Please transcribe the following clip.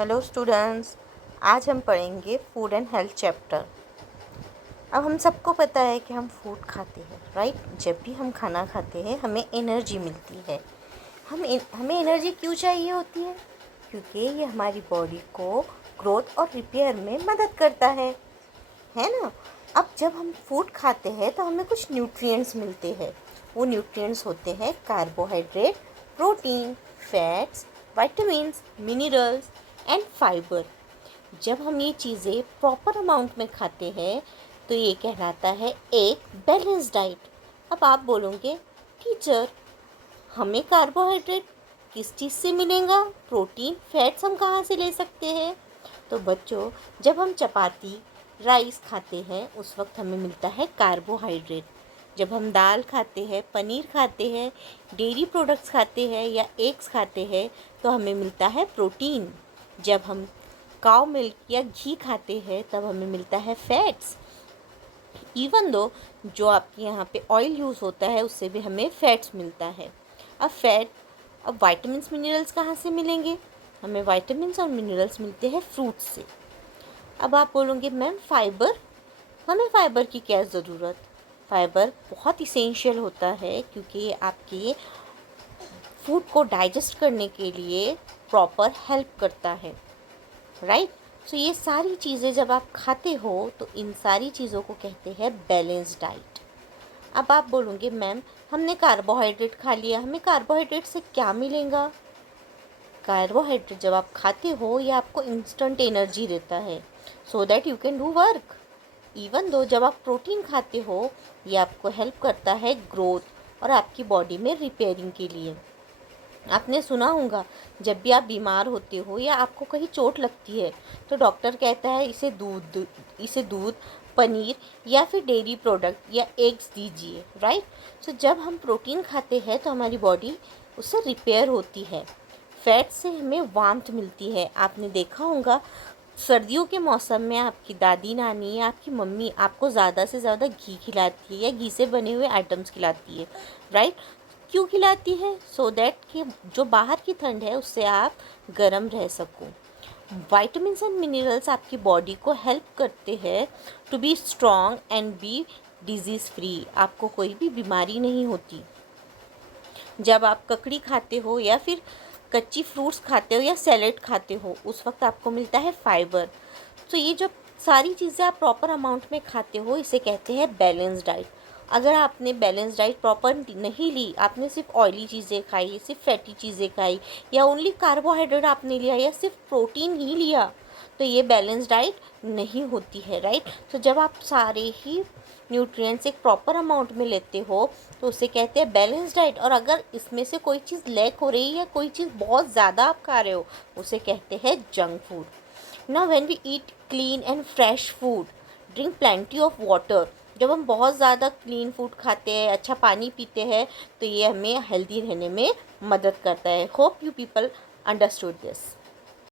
Hello students, आज हम पढ़ेंगे फूड एंड हेल्थ चैप्टर। अब हम सबको पता है कि हम फूड खाते हैं, राइट। जब भी हम खाना खाते हैं हमें एनर्जी मिलती है। हमें एनर्जी क्यों चाहिए होती है? क्योंकि ये हमारी बॉडी को ग्रोथ और रिपेयर में मदद करता है ना। अब जब हम फूड खाते हैं तो हमें कुछ न्यूट्रिएंट्स मिलते हैं। वो न्यूट्रिएंट्स होते हैं carbohydrate, protein, fats, vitamins, minerals and fibre. जब हम ये चीज़ें प्रॉपर अमाउंट में खाते हैं तो ये कहलाता है एक बैलेंस डाइट। अब आप बोलोगे टीचर, हमें कार्बोहाइड्रेट किस चीज़ से मिलेगा, प्रोटीन फैट्स हम कहाँ से ले सकते हैं? तो बच्चों, जब हम चपाती राइस खाते हैं उस वक्त हमें मिलता है कार्बोहाइड्रेट। जब हम दाल खाते हैं, पनीर खाते हैं, डेयरी प्रोडक्ट्स खाते हैं या एग्स खाते हैं तो हमें मिलता है प्रोटीन। जब हम काउ मिल्क या घी खाते हैं तब हमें मिलता है फैट्स। इवन दो जो आपके यहाँ पे ऑयल यूज़ होता है उससे भी हमें फैट्स मिलता है। अब वाइटामिन्स मिनरल्स कहाँ से मिलेंगे? हमें वाइटामिन्स और मिनरल्स मिलते हैं फ्रूट्स से। अब आप बोलोगे मैम फाइबर, हमें फ़ाइबर की क्या ज़रूरत? फ़ाइबर बहुत इसेंशियल होता है क्योंकि ये आपके फूड को डाइजेस्ट करने के लिए प्रॉपर हेल्प करता है, राइट। सो ये सारी चीज़ें जब आप खाते हो तो इन सारी चीज़ों को कहते हैं बैलेंस डाइट। अब आप बोलोगे मैम हमने कार्बोहाइड्रेट खा लिया, हमें कार्बोहाइड्रेट से क्या मिलेगा? कार्बोहाइड्रेट जब आप खाते हो ये आपको इंस्टेंट एनर्जी देता है so that you can do work. Even though जब आप प्रोटीन खाते हो ये आपको हेल्प करता है ग्रोथ और आपकी बॉडी में रिपेयरिंग के लिए। आपने सुना होगा जब भी आप बीमार होते हो या आपको कहीं चोट लगती है तो डॉक्टर कहता है इसे दूध, पनीर या फिर डेयरी प्रोडक्ट या एग्स दीजिए, राइट। सो जब हम प्रोटीन खाते हैं तो हमारी बॉडी उससे रिपेयर होती है। फैट से हमें वार्मथ मिलती है। आपने देखा होगा सर्दियों के मौसम में आपकी दादी नानी या आपकी मम्मी आपको ज़्यादा से ज़्यादा घी खिलाती है या घी से बने हुए आइटम्स खिलाती है, राइट। क्यों खिलाती है? सो दैट कि जो बाहर की ठंड है उससे आप गर्म रह सको। विटामिन्स एंड मिनरल्स आपकी बॉडी को हेल्प करते हैं to be strong and be disease free. आपको कोई भी बीमारी नहीं होती। जब आप ककड़ी खाते हो या फिर कच्ची फ्रूट्स खाते हो या सैलेड खाते हो उस वक्त आपको मिलता है फाइबर। तो ये जो सारी चीज़ें आप प्रॉपर अमाउंट में खाते हो इसे कहते हैं बैलेंस डाइट। अगर आपने बैलेंस डाइट प्रॉपर नहीं ली, आपने सिर्फ ऑयली चीज़ें खाई, सिर्फ फैटी चीज़ें खाई या ओनली कार्बोहाइड्रेट आपने लिया या सिर्फ प्रोटीन ही लिया तो ये बैलेंस डाइट नहीं होती है, राइट। तो जब आप सारे ही न्यूट्रिएंट्स एक प्रॉपर अमाउंट में लेते हो तो उसे कहते हैं बैलेंस डाइट। और अगर इसमें से कोई चीज़ लैक हो रही है या कोई चीज़ बहुत ज़्यादा आप खा रहे हो उसे कहते हैं junk food. Now when we eat clean and fresh food, drink plenty of water. जब हम बहुत ज़्यादा क्लीन फूड खाते हैं, अच्छा पानी पीते हैं तो ये हमें हेल्दी रहने में मदद करता है। Hope you people understood this.